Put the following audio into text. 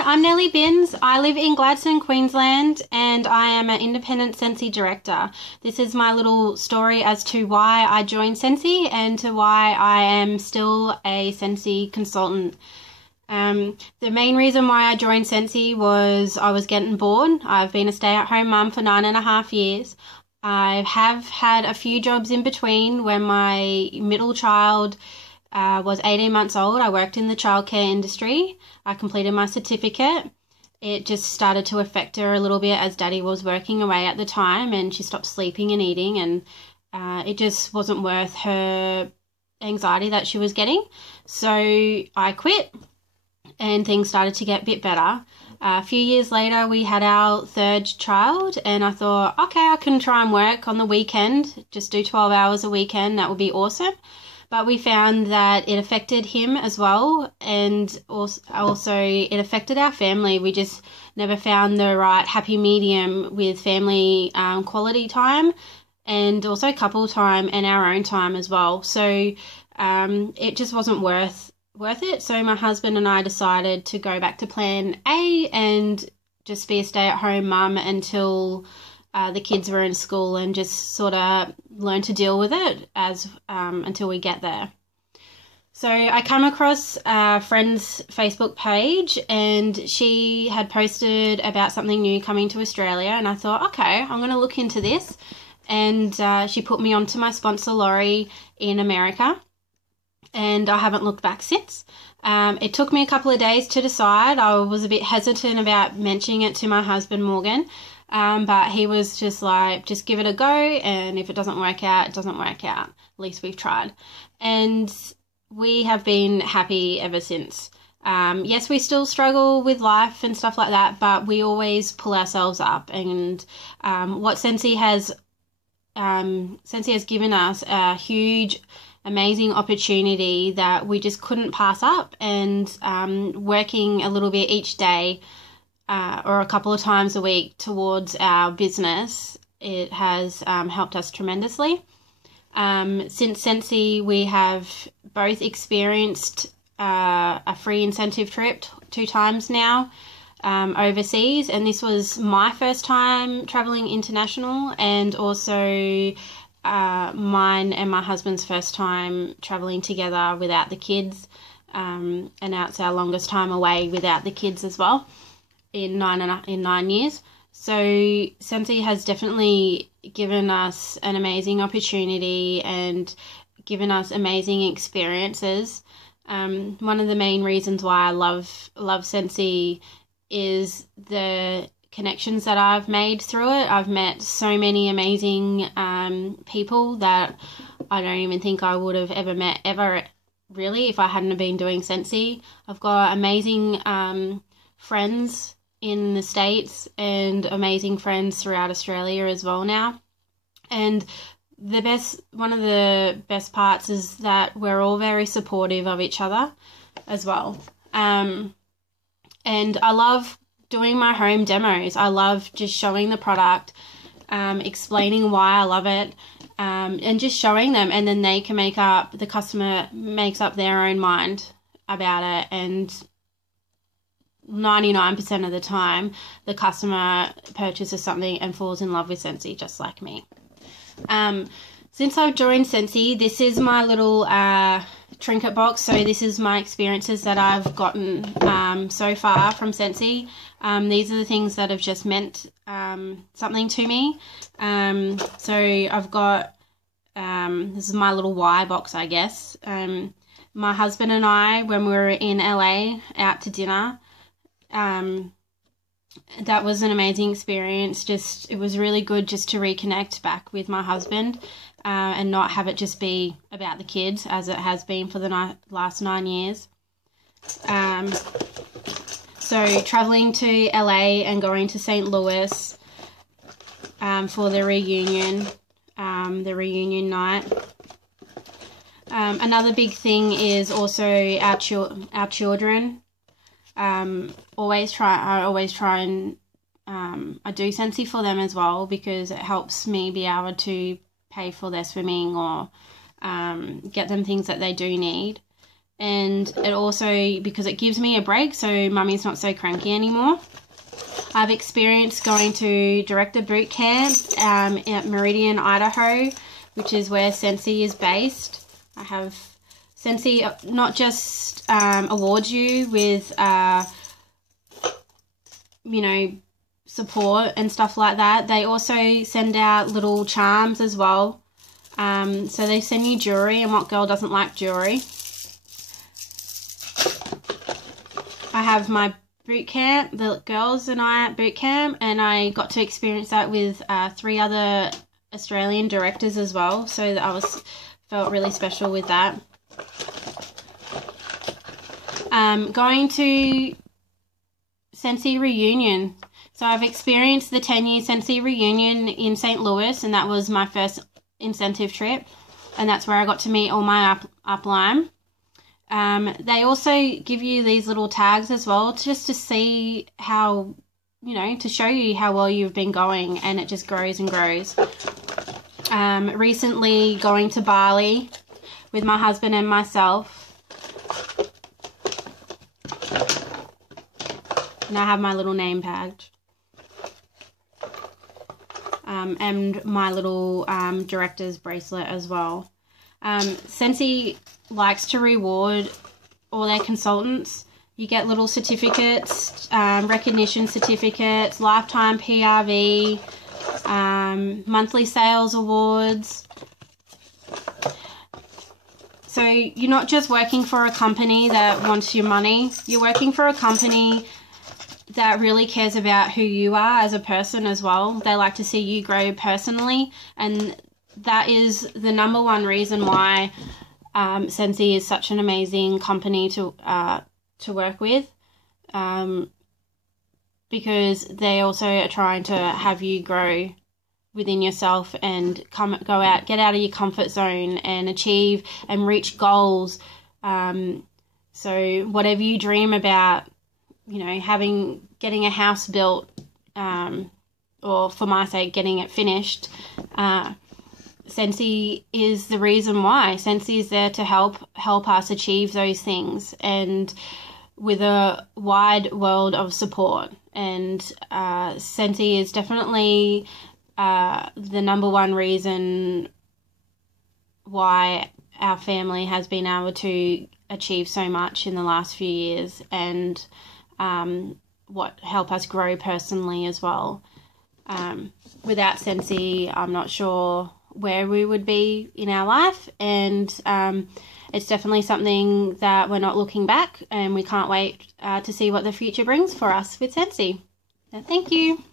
everyone, I'm Nelly Binns. I live in Gladstone, Queensland, and I am an independent scentsy director. This is my little story as to why I joined Scentsy and to why I am still a Scentsy consultant. The main reason why I joined Scentsy was I was getting bored. I've been a stay-at-home mum for 9.5 years. I have had a few jobs in between. When my middle child was 18 months old, I worked in the childcare industry. I completed my certificate. It just started to affect her a little bit as Daddy was working away at the time, and she stopped sleeping and eating, and it just wasn't worth her anxiety that she was getting. So I quit and things started to get a bit better. A few years later, we had our third child, and I thought, okay, I can try and work on the weekend, just do 12 hours a weekend. That would be awesome. But we found that it affected him as well, and also it affected our family. We just never found the right happy medium with family quality time and also couple time and our own time as well. So it just wasn't worth it. So my husband and I decided to go back to plan A and just be a stay-at-home mum until the kids were in school, and just sort of learn to deal with it as until we get there. So I come across a friend's Facebook page, and she had posted about something new coming to Australia, and I thought, okay, I'm going to look into this. And she put me onto my sponsor, Laurie, in America, and I haven't looked back since. It took me a couple of days to decide. I was a bit hesitant about mentioning it to my husband, Morgan. But he was just like, just give it a go, and if it doesn't work out, it doesn't work out. At least we've tried. And we have been happy ever since. Yes, we still struggle with life and stuff like that, but we always pull ourselves up. And what Scentsy has given us a huge, amazing opportunity that we just couldn't pass up. And working a little bit each day, or a couple of times a week towards our business, it has helped us tremendously. Since Scentsy, we have both experienced a free incentive trip 2 times now overseas, and this was my first time traveling international, and also mine and my husband's first time traveling together without the kids, and now it's our longest time away without the kids as well. In 9 years. So Scentsy has definitely given us an amazing opportunity and given us amazing experiences. One of the main reasons why I love Scentsy is the connections that I've made through it. I've met so many amazing people that I don't even think I would have ever met really if I hadn't been doing Scentsy. I've got amazing friends in the States and amazing friends throughout Australia as well now. And one of the best parts is that we're all very supportive of each other as well. And I love doing my home demos. I love just showing the product, explaining why I love it, and just showing them, and then the customer makes up their own mind about it. And 99% of the time, the customer purchases something and falls in love with Scentsy just like me. Since I've joined Scentsy, this is my little trinket box. So this is my experiences that I've gotten so far from Scentsy. These are the things that have just meant something to me. So I've got, this is my little Y box, I guess. My husband and I, when we were in LA out to dinner, that was an amazing experience. It was really good just to reconnect back with my husband, and not have it just be about the kids as it has been for the last 9 years. So traveling to LA and going to St. Louis for the reunion night. Another big thing is also our children. I always try and I do Scentsy for them as well, because it helps me be able to pay for their swimming or get them things that they do need. and it also, because it gives me a break so mummy's not so cranky anymore. I've experienced going to director boot camp at Meridian, Idaho, which is where Scentsy is based. I have Scentsy not just awards you with, you know, support and stuff like that. They also send out little charms as well. So they send you jewelry, and what girl doesn't like jewelry? I have my boot camp, the girls and I at boot camp, and I got to experience that with 3 other Australian directors as well, so that felt really special with that. Going to Scentsy reunion. So I've experienced the 10-year Scentsy reunion in St. Louis, and that was my first incentive trip, and that's where I got to meet all my upline. They also give you these little tags as well, just to see how, you know, to show you how well you've been going, and it just grows and grows. Recently going to Bali with my husband and myself, and I have my little name tagged, and my little director's bracelet as well. Scentsy likes to reward all their consultants. You get little certificates, recognition certificates, lifetime PRV, monthly sales awards. So you're not just working for a company that wants your money, you're working for a company that really cares about who you are as a person as well. They like to see you grow personally, and that is the number one reason why Scentsy is such an amazing company to work with, because they also are trying to have you grow within yourself and get out of your comfort zone and achieve and reach goals. So whatever you dream about, you know, getting a house built, or for my sake, getting it finished, Scentsy is the reason why. Scentsy is there to help us achieve those things, and with a wide world of support. And Scentsy is definitely the number one reason why our family has been able to achieve so much in the last few years, and what help us grow personally as well. Without Scentsy, I'm not sure where we would be in our life, and it's definitely something that we're not looking back, and we can't wait to see what the future brings for us with Scentsy. So thank you.